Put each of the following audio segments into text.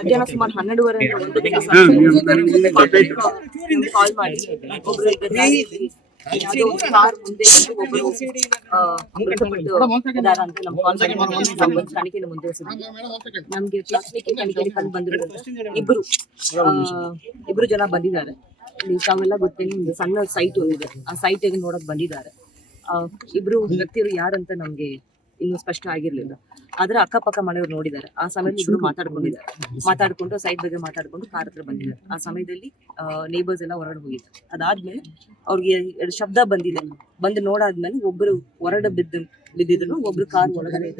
ಮಧ್ಯಾಹ್ನ ಸುಮಾರು ಹನ್ನೆರಡುವರೆ ಕಾಲ್ ಮಾಡಿ. ಕಾರ್ ಮುಂದೆ ಅಂತ ನಮ್ಮ ಕಾಲ್ ಮುಂದುವರಿಸಿದ್ವಿ ನಮ್ಗೆ ತನಿಖೆಯಲ್ಲಿ ಕಂಡು ಇಬ್ರು ಆ, ಇಬ್ರು ಜನ ಬಂದಿದ್ದಾರೆ. ಇಲ್ಲಿ ತಾವೆಲ್ಲ ಗೊತ್ತೇನು ಒಂದು ಸಣ್ಣ ಸೈಟ್ ಒಂದಿದೆ. ಆ ಸೈಟ್ ನೋಡಕ್ ಬಂದಿದ್ದಾರೆ. ಆ, ಇಬ್ರು ವ್ಯಕ್ತಿಯರು ಯಾರಂತ ನಮ್ಗೆ ಇನ್ನೂ ಸ್ಪಷ್ಟ ಆಗಿರ್ಲಿಲ್ಲ. ಆದ್ರೆ ಅಕ್ಕಪಕ್ಕ ಮನೆಯವ್ರು ನೋಡಿದ್ದಾರೆ. ಆ ಸಮಯದಲ್ಲಿ ಇಬ್ರು ಮಾತಾಡ್ಕೊಂಡಿದ್ದಾರೆ. ಮಾತಾಡ್ಕೊಂಡು ಸೈಡ್ ಬಗ್ಗೆ ಮಾತಾಡ್ಕೊಂಡು ಕಾರ್ ಹತ್ರ ಬಂದಿದ್ದಾರೆ. ಆ ಸಮಯದಲ್ಲಿ ನೇಬರ್ಸ್ ಎಲ್ಲ ಹೊರಗಡೆ ಹೋಗಿದ್ದಾರೆ. ಅದಾದ್ಮೇಲೆ ಅವ್ರಿಗೆ ಎರಡು ಶಬ್ದ ಬಂದಿದೆ. ಬಂದು ನೋಡಾದ್ಮೇಲೆ ಒಬ್ರು ಹೊರಗಡೆ ಬಿದ್ದು, ಬಿದ್ದಿದ್ರು, ಒಬ್ರು ಕಾರ್ ಒಳಗಡೆ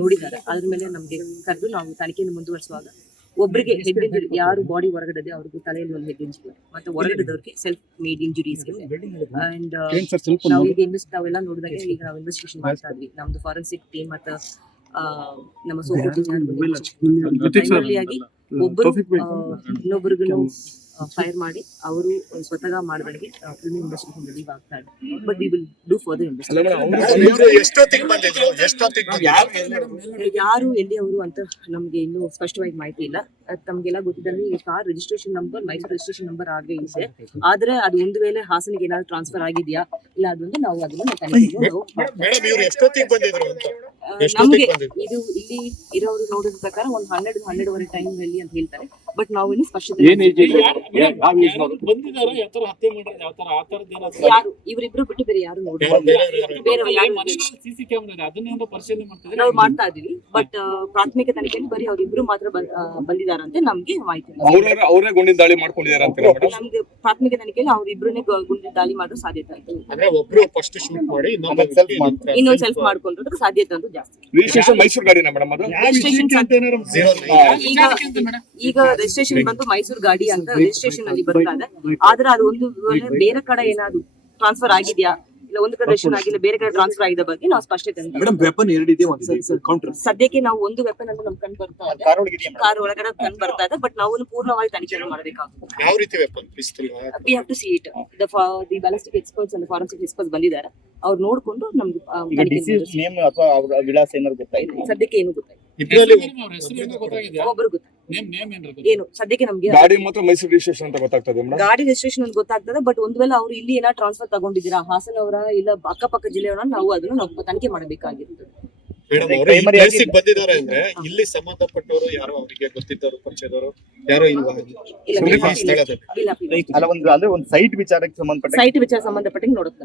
ನೋಡಿದ್ದಾರೆ. ಅದ್ರ ಮೇಲೆ ನಮ್ಗೆ ಕರೆದು ನಾವು ತನಿಖೆಯನ್ನು ಮುಂದುವರಿಸುವಾಗ ಒಬ್ರಿಗೆ ಹೆಡ್ ಇಂಜುರಿ ಯಾರು ಬಾಡಿ ಹೊರಗಡೆ ಇದೆ ಅವ್ರಿಗೂ ತಲೆಯಲ್ಲಿ ಒಂದು ಹೆಡ್ ಇಂಜುರಿ ಮತ್ತೆ ಹೊರಗಡೆದವ್ರಿಗೆ ಸೆಲ್ಫ್ ಮೇಡ್ ಇಂಜುರೀಸ್ ಅಂಡ್ ನಾವು ಈಗ ಇನ್ವೆಸ್ಟ್ ನಾವೆಲ್ಲ ನೋಡಿದಾಗ ಈಗ ನಾವು ಇನ್ವೆಸ್ಟಿಗೇಷನ್ ಮಾಡ್ತಾ ಇದ್ವಿ. ನಮ್ದು ಫಾರೆನ್ಸಿಕ್ ಟೀಮ್ ಮತ್ತೆ ಆ, ನಮ್ಮ ಸೂಪರ್ ಆಗಿ ಒಬ್ಬರು ಇನ್ನೊಬ್ಬರಿಗೂ ಫೈರ್ ಮಾಡಿ ಅವರು ಸ್ವತಃ ಮಾಡಿದಂಗೆ ಫಿಲ್ಮ್ ಇಂಡಸ್ಟ್ರಿ ರಿಲೀವ್ ಆಗ್ತಾ ಇದೆ. But we will do further ಬಂದಿದ್ರು? ಯಾರು ಎಲ್ಲಿ ಅವರು ಅಂತ ನಮ್ಗೆ ಇನ್ನೂ ಸ್ಪಷ್ಟವಾಗಿ ಮಾಹಿತಿ ಇಲ್ಲ. ತಮ್ಗೆಲ್ಲ ಗೊತ್ತಿದ್ದಲ್ಲಿ ಈ car registration number Mysuru registration number ಆಗೇ ಇದೆ ಆದ್ರೆ ಅದು ಒಂದು ವೇಳೆ ಹಾಸನಿಗೆ ಏನಾದ್ರು ಟ್ರಾನ್ಸ್ಫರ್ ಆಗಿದೆಯಾ? ಇಲ್ಲ ಅದೊಂದು ನಾವು ಅದನ್ನ ತನಿಖೆಗೆ ನಮ್ಗೆ ಇದು ಇಲ್ಲಿ ಇರೋರು ನೋಡಿದ ಪ್ರಕಾರ ಒಂದು ಹನ್ನೆರಡು ಹನ್ನೆರಡುವರೆ ಟೈಮ್ ಅಲ್ಲಿ ಅಂತ ಹೇಳ್ತಾರೆ. ಬಟ್ ನಾವು ಇನ್ನು ಸ್ಪಷ್ಟ ಇವರಿಬ್ರು ಬಿಟ್ಟು ಬೇರೆ ಯಾರು ನೋಡಿಲ್ಲ ನಾವು ಮಾಡ್ತಾ ಇದೀವಿ ಬಟ್ ಪ್ರಾಥಮಿಕ ತನಿಖೆಯಲ್ಲಿ ಬರೀ ಅವ್ರಿಬ್ರು ಮಾತ್ರ ಬಂದಿದಾರಂತೆ ನಮ್ಗೆ ಮಾಹಿತಿ. ಅವರೇ ಗುಂಡಿನ ದಾಳಿ ಮಾಡ್ಕೊಂಡಿದ್ದಾರೆ ನಮ್ಗೆ ಪ್ರಾಥಮಿಕ ತನಿಖೆಯಲ್ಲಿ ಅವ್ರಿಬ್ರನ್ನೇ ಗುಂಡಿನ ದಾಳಿ ಮಾಡೋ ಸಾಧ್ಯತೆ ಆಯ್ತು ಅಂದ್ರೆ ಒಬ್ರು ಫಸ್ಟ್ ಶೂಟ್ ಮಾಡಿ ಇನ್ನೊಂದು ಸೆಲ್ಫ್ ಮಾಡ್ಕೊಂಡ್ರೆ ಸಾಧ್ಯತೆ ಅಂತೂ ಜಾಸ್ತಿ. ರಿಜಿಸ್ಟ್ರೇಷನ್ ಮೈಸೂರು ಗಾಡಿನ ಮೇಡಮ್ ಅದು? ಈಗ ರಿಜಿಸ್ಟ್ರೇಷನ್ ಬಂದು ಮೈಸೂರು ಗಾಡಿ ಅಂತ ರಿಜಿಸ್ಟ್ರೇಷನ್ ಅಲ್ಲಿ ಬರ್ತಾ ಇದೆ? ಆದ್ರೆ ಅದು ಒಂದು ಬೇರೆ ಕಡೆ ಏನಾದ್ರು ಟ್ರಾನ್ಸ್ಫರ್ ಆಗಿದ್ಯಾ? ಇಲ್ಲ ಒಂದು ಕಡೆ ರಿಜಿಸ್ಟ್ರೇಷನ್ ಆಗಿಲ್ಲ ಬೇರೆ ಕಡೆ ಟ್ರಾನ್ಸ್ಫರ್ ಆಗಿದ ಬಗ್ಗೆ ನಾವು ಸ್ಪಷ್ಟತೆ ಮೇಡಮ್ ವೆಪನ್ ಎರಡಿದೆ ಒಂದ್ ಸರ್ ಕೌಂಟರ್ ಸದ್ಯಕ್ಕೆ ನಾವು ಒಂದು ವೆಪನ್ ಅನ್ನು ನಮ್ ಕಂಡು ಬರ್ತಾ ಇದೆ. ಕಾರ್ ಒಳಗಡೆ ಕಂಡು ಬರ್ತಾ ಇದೆ ಬಟ್ ನಾವು ಪೂರ್ಣವಾಗಿ ತನಿಖೆ ಮಾಡಬೇಕಾಗುತ್ತೆ. ಯಾವ ರೀತಿ weapon we have to see it the the ballistic experts and forensic experts ಬಂದಿದ್ದಾರೆ. ಅವ್ರು ನೋಡ್ಕೊಂಡು ನಮ್ಗೆ. ನೇಮ್ ಅಥವಾ ಅವ್ರ ವಿಳಾಸ ಏನಾದ್ರು ಗೊತ್ತಾಯ್ತು? ಸದ್ಯಕ್ಕೆ ಏನು ಗೊತ್ತಾಯ್ತು? ಇದ್ರಲ್ಲಿ ಅವ್ರ ಹೆಸರು ಏನೋ ಗೊತ್ತಾಗಿದ್ಯಾ? ಒಬ್ಬರು ಗೊತ್ತಾಯ್ತು. ಏನು ಸದ್ಯಕ್ಕೆ ನಮ್ಗೆ ಗಾಡಿ ಮಾತ್ರ ಮೈಸೂರು ರಿಜಿಸ್ಟ್ರೇಷನ್ ಅಂತ ಗೊತ್ತಾಗ್ತದೆ ಗಾಡಿ ರಿಜಿಸ್ಟ್ರೇಷನ್ ಅಂತ ಗೊತ್ತಾಗ್ತದೆ ಬಟ್ ಒಂದ್ ವೇಳೆ ಅವ್ರು ಇಲ್ಲಿ ಏನೋ ಟ್ರಾನ್ಸ್ಫರ್ ತಗೊಂಡಿದ್ದೀರಾ ಹಾಸನ ಅವರ ಇಲ್ಲ ಅಕ್ಕಪಕ್ಕ ಜಿಲ್ಲೆಯವರ ನಾವು ಅದನ್ನ ನಾವು ತನಿಖೆ ಮಾಡಬೇಕಾಗಿರ್ತದೆ ಬಂದಿದ್ದಾರೆ ಅಂದ್ರೆ ಇಲ್ಲಿ ಸಂಬಂಧಪಟ್ಟವರು ಯಾರೋ ಅವರಿಗೆ ಗೊತ್ತಿದ್ದವರು ಪರಿಚಯದವರು ಯಾರೋ ಇಲ್ವಾ? ಅಲ್ಲ ಒಂದು ಅಂದ್ರೆ ಒಂದು ಸೈಟ್ ವಿಚಾರಕ್ಕೆ ಸಂಬಂಧಪಟ್ಟ ಸೈಟ್ ವಿಚಾರ ಸಂಬಂಧಪಟ್ಟಂಗೆ ನೋಡುತ್ತೆ.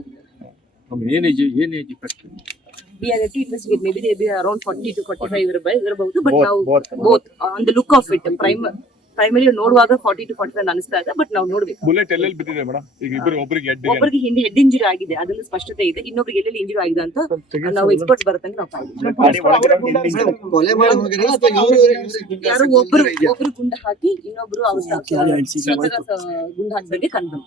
ಏನೇಜ್ ಏನೇಜ್ age we are to investigate maybe around forty to forty five ಇರಬಹುದು ಬಟ್ ನಾವು both. Both on the look of it prime primary ನೋಡುವಾಗ ಫಾರ್ಟಿ ಟು ಫಾರ್ಟಿ ಫೈವ್ ಅನಿಸ್ತಾ ಇದೆ ಬಟ್ ನಾವು ನೋಡ್ಬೇಕು. ಬುಲೆಟ್ ಎಲ್ಲೆಲ್ಲಿ ಬಿದ್ದಿದೆ ಮೇಡಮ್? ಈಗ ಇಬ್ಬರು ಒಬ್ಬರಿಗೆ ಹೆಡ್ ಒಬ್ಬರಿಗೆ ಹಿಂದೆ ಹೆಡ್ ಇಂಜುರಿ ಆಗಿದೆ ಅದನ್ನು ಸ್ಪಷ್ಟತೆ ಇದೆ. ಇನ್ನೊಬ್ರಿಗೆ ಎಲ್ಲೆಲ್ಲಿ ಇಂಜುರಿ ಆಗಿದೆ ಅಂತ ನಾವು ಎಕ್ಸ್ಪರ್ಟ್ ಬರುತ್ತೆ ನಾವು ಯಾರೋ ಒಬ್ರು ಒಬ್ರು ಗುಂಡು ಹಾಕಿ ಇನ್ನೊಬ್ರು ಅವ್ರ ಗುಂಡು ಹಾಕಿದಂಗೆ ಕಂಡು